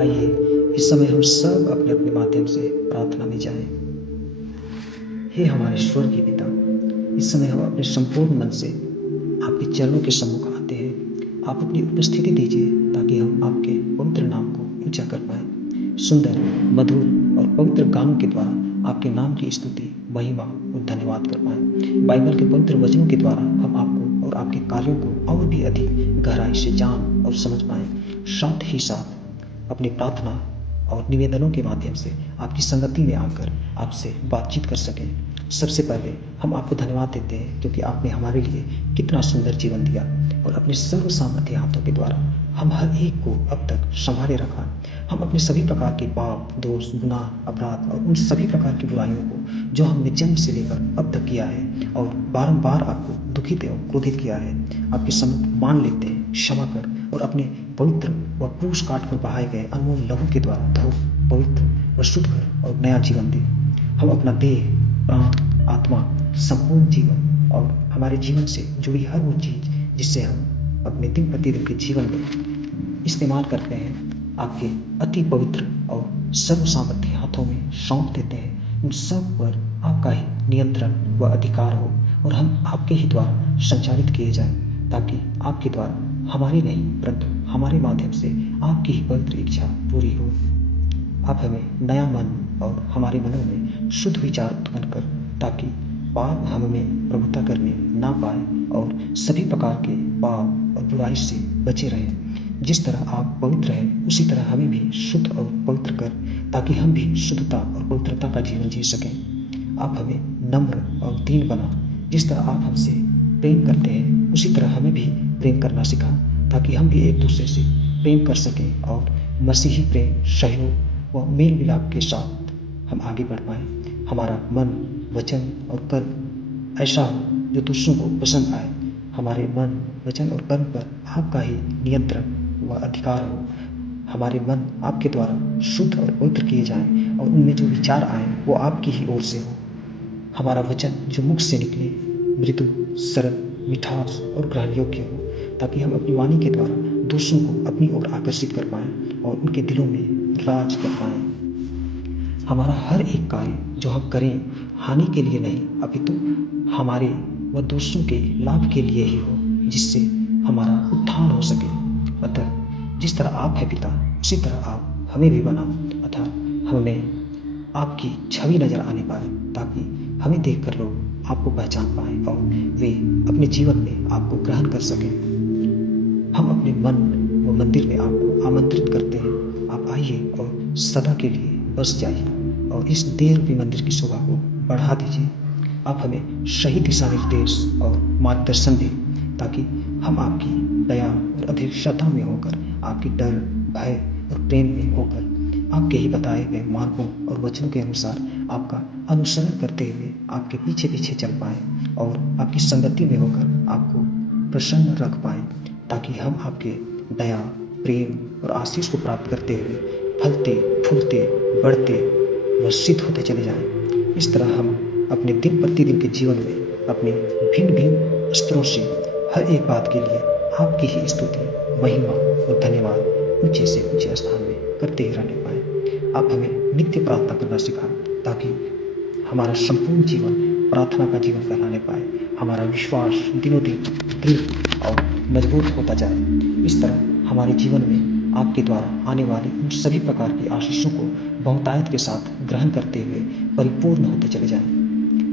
आइए इस समय हम सब अपने अपने माध्यम से प्रार्थना में जाएं। हे हमारे स्वर्गीय पिता, इस समय हम अपने संपूर्ण मन से आपके चरणों के सम्मुख आते हैं। आप अपनी उपस्थिति दीजिए ताकि हम आपके पवित्र नाम को ऊंचा कर पाए। सुंदर, मधुर और पवित्र गानों के द्वारा आपके नाम की स्तुति, महिमा और धन्यवाद कर पाए। बाइबल के पवित्र वचनों के द्वारा हम आपको और आपके कार्यों को और भी अधिक गहराई से जान और समझ पाए। साथ ही साथ अपनी प्रार्थना और निवेदनों के माध्यम से आपकी संगति में आकर आपसे बातचीत कर सकें। सबसे पहले हम आपको धन्यवाद देते हैं क्योंकि आपने हमारे लिए कितना सुंदर जीवन दिया और अपने सर्व सामर्थ्य हाथों के द्वारा हम हर एक को अब तक संभाले रखा। हम अपने सभी प्रकार के पाप, दोष, गुनाह, अपराध और उन सभी प्रकार की बुराइयों को जो हमने जन्म से लेकर अब तक किया है और बारंबार आपको दुखित एवं क्रोधित किया है, आपके सम्मुख मान लेते हैं। क्षमा कर और अपने पवित्र व क्रूस काट पर बहाए गए अनमोल लहू के द्वारा धो, पवित्र व शुद्ध कर और नया जीवन दे। हम अपना देह, प्राण, आत्मा, संपूर्ण जीवन और हमारे जीवन से जुड़ी हर वो चीज जिससे हम अपने दिन प्रतिदिन के जीवन में इस्तेमाल करते हैं, आपके अति पवित्र और सर्व सामर्थ्य हाथों में सौंप देते हैं। उन सब पर आपका ही नियंत्रण व अधिकार हो और हम आपके ही द्वारा संचालित किए जाएं, ताकि आपके द्वारा हमारी नहीं परंतु हमारे माध्यम से आपकी ही पवित्र इच्छा पूरी हो। आप हमें नया मन और हमारे मनों में शुद्ध विचार उत्पन्न कर, ताकि पाप हम में प्रभुता करने ना पाए और सभी प्रकार के पाप और बुराई से बचे रहें। जिस तरह आप पवित्र हैं उसी तरह हमें भी शुद्ध और पवित्र कर, ताकि हम भी शुद्धता और पवित्रता का जीवन जी सकें। आप हमें नम्र और दीन बना। जिस तरह आप हमसे प्रेम करते हैं उसी तरह हमें भी प्रेम करना सिखा, ताकि हम भी एक दूसरे से प्रेम कर सकें और मसीही प्रेम, सहयोग व मेल मिलाप के साथ हम आगे बढ़ पाएं। हमारा मन, वचन और कर्म ऐसा हो जो दूसरों को पसंद आए। हमारे मन, वचन और कर्म पर आपका ही नियंत्रण व अधिकार हो। हमारे मन आपके द्वारा शुद्ध और पवित्र किए जाएं और उनमें जो विचार आए वो आपकी ही ओर से हो। हमारा वचन जो मुख से निकले मृदु, सरल, मिठास और ग्रहण योग्य हो, ताकि हम अपनी वाणी के द्वारा दूसरों को अपनी ओर आकर्षित कर पाएं और उनके दिलों में राज कर पाएं। हमारा हर एक कार्य जो हम करें हानि के लिए नहीं अपितु हमारे व दूसरों के लाभ के लिए ही हो, जिससे हमारा उत्थान हो सके। अतः जिस तरह आप है पिता उसी तरह आप हमें भी बनाओ, अतः हमें आपकी छवि नजर आने पाए, ताकि हमें देखकर लोग आपको पहचान पाएं और वे अपने जीवन में आपको ग्रहण कर सकें। हम अपने मन व मंदिर में आपको आमंत्रित करते हैं। आप आइए और सदा के लिए बस जाइए और इस देह रूपी मंदिर की शोभा को बढ़ा दीजिए। आप हमें सही दिशा निर्देश और मार्गदर्शन दें, ताकि हम आपकी दया और अधिक श्रद्धा में होकर, आपकी डर, भय और प्रेम में होकर आपके ही बताए गए मार्गों और वचनों के अनुसार आपका अनुसरण करते हुए आपके पीछे पीछे चल पाएं और आपकी संगति में होकर आपको प्रसन्न रख पाएं, ताकि हम आपके दया, प्रेम और आशीष को प्राप्त करते हुए फलते, फूलते, बढ़ते व सिद्ध होते चले जाएं। इस तरह हम अपने दिन प्रतिदिन के जीवन में अपने भिन्न भिन्न स्तरों से हर एक बात के लिए आपकी ही स्तुति, महिमा और धन्यवाद ऊंचे से ऊंचे स्थान में करते ही रहने पाए। आप हमें नित्य प्रार्थना करना सिखाएं, ताकि हमारा संपूर्ण जीवन प्रार्थना का जीवन कहलाने पाए। हमारा विश्वास दिनों दिन दृढ़ और मजबूत होता जाए। इस तरह हमारे जीवन में आपके द्वारा आने वाली उन सभी प्रकार की आशीषों को बहुतायत के साथ ग्रहण करते हुए परिपूर्ण होते चले जाएं।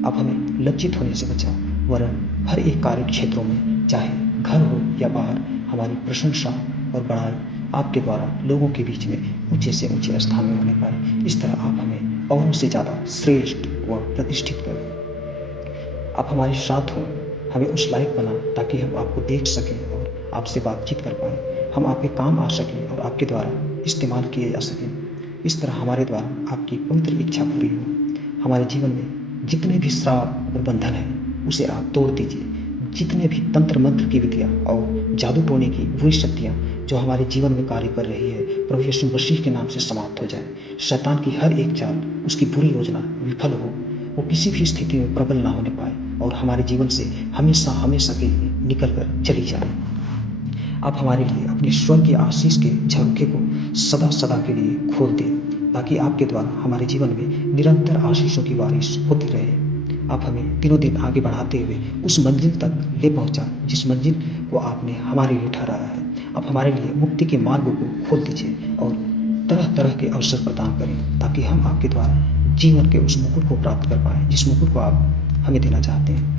आप हमें लज्जित होने से बचाओ, वरन हर एक कार्य क्षेत्रों में, चाहे घर हो या बाहर, हमारी प्रशंसा और बड़ाई आपके द्वारा लोगों के बीच में ऊंचे से ऊंचे स्थान में होने पाए। इस तरह आप हमें औरों से ज़्यादा श्रेष्ठ व प्रतिष्ठित करें। आप हमारे साथ हो, हमें उस लायक बना ताकि हम आपको देख सकें और आपसे बातचीत कर पाएं। हम आपके काम आ सकें और आपके द्वारा इस्तेमाल किए जा सकें। इस तरह हमारे द्वारा आपकी पवित्र इच्छा पूरी हो। हमारे जीवन में जितने भी श्राप और बंधन हैं उसे आप तोड़ दीजिए। जितने भी तंत्र मंत्र की विधियाँ और जादू टोने की बुरी शक्तियाँ जो हमारे जीवन में कार्य कर रही है, प्रभु यीशु मसीह के नाम से समाप्त हो जाए। शैतान की हर एक चाल, उसकी बुरी योजना विफल हो, वो किसी भी स्थिति में प्रबल ना होने पाए और हमारे जीवन से हमेशा हमेशा के लिए निकल कर चली जाए। आप हमारे लिए अपने स्वर्ग की आशीष के झरोखे को सदा सदा के लिए खोल दे, ताकि आपके द्वारा हमारे जीवन में निरंतर आशीषों की बारिश होती रहे। आप हमें दिनों दिन आगे बढ़ाते हुए उस मंजिल तक ले पहुंचा जिस मंजिल को आपने हमारे लिए ठहराया है। आप हमारे लिए मुक्ति के मार्गों को खोल दीजिए और तरह तरह के अवसर प्रदान करें, ताकि हम आपके द्वारा जीवन के उस मुकुट को प्राप्त कर पाएं जिस मुकुट को आप हमें देना चाहते हैं।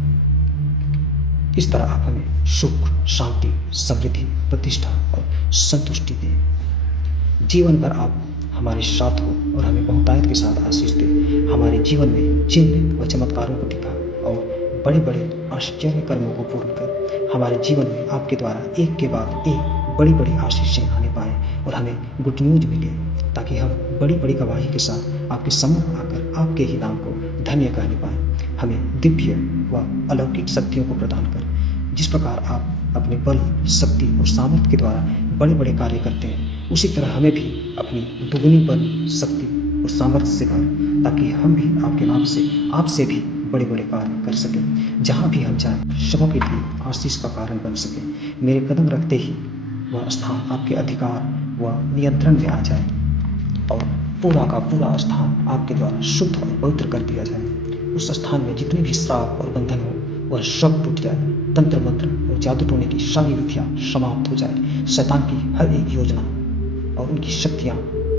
इस तरह आप हमें सुख, शांति, समृद्धि, प्रतिष्ठा और संतुष्टि दें। जीवन भर आप हमारे साथ हो और हमें बहुतायत के साथ आशीष दे। हमारे जीवन में चिन्ह व चमत्कारों को दिखा और बड़े बड़े आश्चर्य कर्मों को पूर्ण कर हमारे जीवन में आपके द्वारा एक के बाद एक बड़ी बड़ी आशीषें आने पाए और हमें गुड न्यूज मिले, ताकि हम बड़ी बड़ी गवाही के साथ आपके सम्मुख आकर आपके ही नाम को धन्य कहने पाए। हमें दिव्य व अलौकिक शक्तियों को प्रदान कर, जिस प्रकार आप अपने बल, शक्ति और सामर्थ्य के द्वारा बड़े बड़े कार्य करते हैं, उसी तरह हमें भी अपनी दुगुनी बल, शक्ति और सामर्थ्य से भर, ताकि हम भी आपके नाम से आपसे भी बड़े बड़े कार्य कर सकें। जहाँ भी हम जाएं, सबों के लिए आशीष का कारण बन सकें। मेरे कदम रखते ही वह स्थान आपके अधिकार व नियंत्रण में आ जाए और पूरा का पूरा स्थान आपके द्वारा शुद्ध और पवित्र कर दिया जाए। उस स्थान में जितने भी श्राप और बंधन हो वह सब टूट जाए। तंत्र मंत्र और जादू टोने की सारी विधियां समाप्त हो जाए। शैतान की हर एक योजना और उनकी शक्तियां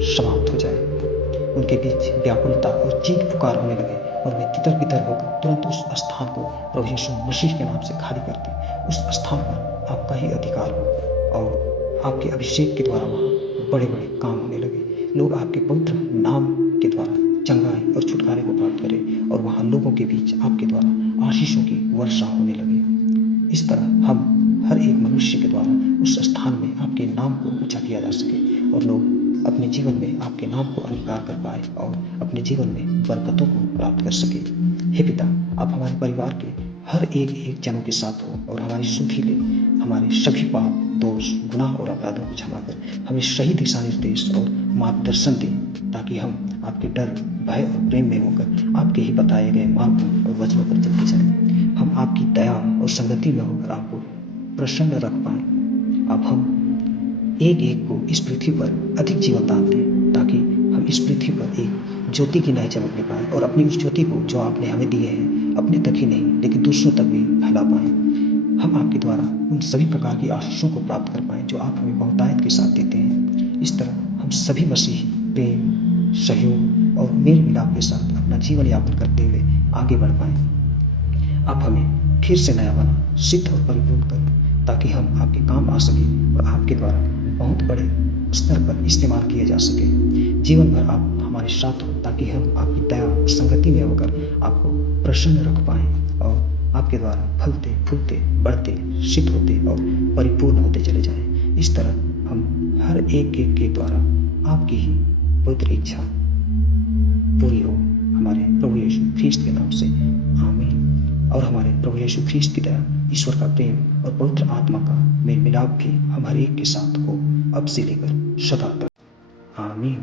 समाप्त हो जाए। उनके बीच व्याकुलता और चीख पुकार होने लगे और वे तितर बितर होकर तुरंत उस स्थान को प्रभु यीशु मसीह के नाम से खाली कर दे। उस स्थान पर आपका ही अधिकार हो और आपके अभिषेक के द्वारा वहाँ बड़े बड़े काम होने लगे। लोग आपके पवित्र नाम के द्वारा चंगाई और छुटकारे को प्राप्त करें और वहाँ लोगों के बीच आपके द्वारा आशीषों की वर्षा होने लगे। इस तरह हम हर एक मनुष्य के द्वारा उस स्थान में आपके नाम को ऊंचा किया जा सके और लोग अपने जीवन में आपके नाम को अंगीकार कर पाए और अपने जीवन में बरकतों को प्राप्त कर सके। हे पिता, आप हमारे परिवार के हर एक जनों के साथ हो और हमारी सुधि ले, हमारे सभी पाप, दोष, गुनाह और अपराधों को क्षमा कर हमें सही दिशा निर्देश और मार्गदर्शन दें, ताकि हम आपके डर, भय और प्रेम में होकर आपके ही बताए गए मार्गों और वचनों पर चलते जाएं। हम आपकी दया और संगति में होकर आपको प्रसन्न रख पाए। अब हम एक एक को इस पृथ्वी पर अधिक जीवन दान दें, ताकि हम इस पृथ्वी पर एक ज्योति की नई चमकने पाए और अपनी उस ज्योति को जो आपने हमें दिए हैं अपने तक ही नहीं लेकिन दूसरों तक भी फैला पाए। हम आपके द्वारा उन सभी प्रकार की आशीषों को प्राप्त कर पाए जो आप हमें बहुतायत के साथ देते हैं। इस तरह हम सभी मसीही प्रेम, सहयोग और मेल मिलाप के साथ अपना जीवन यापन करते हुए आगे बढ़ पाए। आप हमें फिर से नया बना, सिद्ध और परिपूर्ण कर, ताकि हम आपके काम आ सके और आपके द्वारा बहुत बड़े स्तर पर इस्तेमाल किए जा सके। जीवन भर आप हमारे साथ हो, ताकि हम आपकी दया और संगति में होकर आपको प्रसन्न रख पाएं और आपके द्वारा फलते, फूलते, बढ़ते, सिद्ध होते और परिपूर्ण होते चले जाएं। इस तरह हम हर एक के द्वारा आपकी ही पवित्र इच्छा पूरी हो, हमारे प्रभु यीशु ख्रीस्त के नाम से, आमीन। और हमारे प्रभु यीशु ख्रीस्त की दया, ईश्वर का प्रेम और पवित्र आत्मा का मेल मिलाप भी हम हर एक के साथ हो, अब से लेकर सदा तक, आमीन।